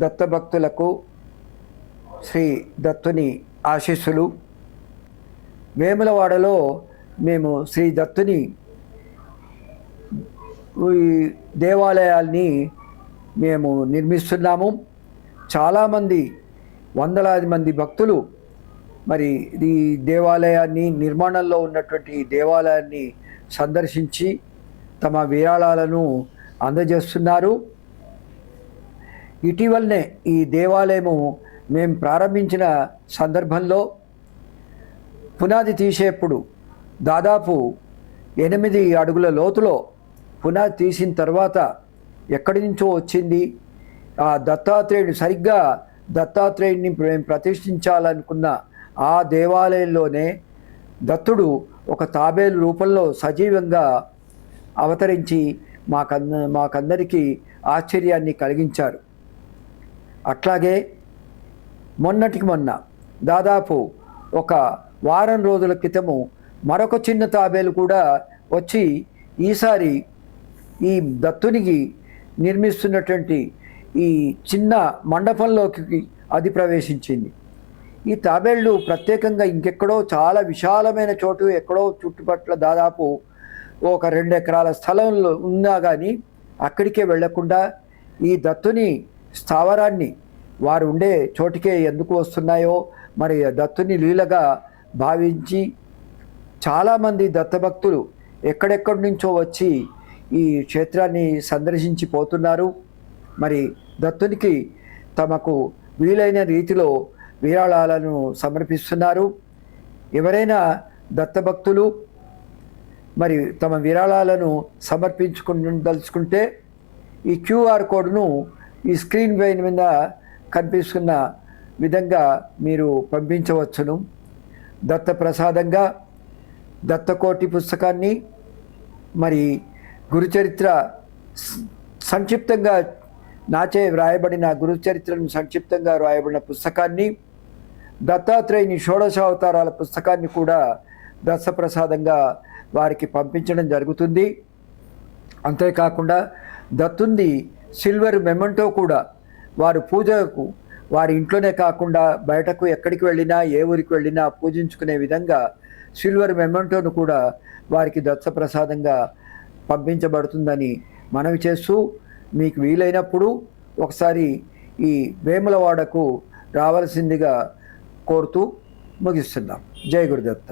దత్తభక్తులకు శ్రీ దత్తుని ఆశీస్సులు. వేములవాడలో మేము శ్రీ దత్తుని ఈ దేవాలయాల్ని మేము నిర్మిస్తున్నాము. చాలామంది వందలాది మంది భక్తులు మరి ఈ దేవాలయాన్ని, నిర్మాణంలో ఉన్నటువంటి దేవాలయాన్ని సందర్శించి తమ విరాళాలను అందజేస్తున్నారు. ఇటీవలనే ఈ దేవాలయము మేము ప్రారంభించిన సందర్భంలో పునాది తీసేప్పుడు దాదాపు 8 అడుగుల లోతులో పునాది తీసిన తర్వాత ఎక్కడి నుంచో వచ్చింది. ఆ దత్తాత్రేయుడు సరిగ్గా దత్తాత్రేయుడిని మేము ప్రతిష్ఠించాలనుకున్న ఆ దేవాలయంలోనే దత్తుడు ఒక తాబేలు రూపంలో సజీవంగా అవతరించి మాకందరికీ ఆశ్చర్యాన్ని కలిగించారు. అట్లాగే మొన్నటికి మొన్న దాదాపు ఒక వారం రోజుల క్రితము మరొక చిన్న తాబేలు కూడా వచ్చి ఈసారి ఈ దత్తునికి నిర్మిస్తున్నటువంటి ఈ చిన్న మండపంలోకి అది ప్రవేశించింది. ఈ తాబేళ్ళు ప్రత్యేకంగా ఇంకెక్కడో చాలా విశాలమైన చోటు, ఎక్కడో చుట్టుపక్కల దాదాపు ఒక 2 ఎకరాల స్థలంలో ఉన్నా కానీ అక్కడికే వెళ్లకుండా ఈ దత్తుని స్థావరాన్ని వారు ఉండే చోటికే ఎందుకు వస్తున్నాయో మరి దత్తుని లీలగా భావించి చాలామంది దత్తభక్తులు ఎక్కడెక్కడి నుంచో వచ్చి ఈ క్షేత్రాన్ని సందర్శించి పోతున్నారు. మరి దత్తునికి తమకు వీలైన రీతిలో విరాళాలను సమర్పిస్తున్నారు. ఎవరైనా దత్తభక్తులు మరి తమ విరాళాలను సమర్పించుకుంటే ఈ QR కోడ్ను ఈ స్క్రీన్ పైన మీద కనిపిస్తున్న విధంగా మీరు పంపించవచ్చును. దత్తప్రసాదంగా దత్తకోటి పుస్తకాన్ని, మరి గురుచరిత్ర సంక్షిప్తంగా నాచే వ్రాయబడిన గురుచరిత్రను సంక్షిప్తంగా వ్రాయబడిన పుస్తకాన్ని, దత్తాత్రేయుని షోడశావతారాల పుస్తకాన్ని కూడా దత్తప్రసాదంగా వారికి పంపించడం జరుగుతుంది. అంతేకాకుండా దత్తుంది సిల్వర్ మెమెంటో కూడా వారు పూజకు వారి ఇంట్లోనే కాకుండా బయటకు ఎక్కడికి వెళ్ళినా, ఏ ఊరికి వెళ్ళినా పూజించుకునే విధంగా సిల్వర్ మెమెంటోను కూడా వారికి దత్తప్రసాదంగా పంపించబడుతుందని మనవి చేస్తూ, మీకు వీలైనప్పుడు ఒకసారి ఈ వేములవాడకు రావాల్సిందిగా కోరుతూ ముగిస్తున్నాం. జై గురుదత్త.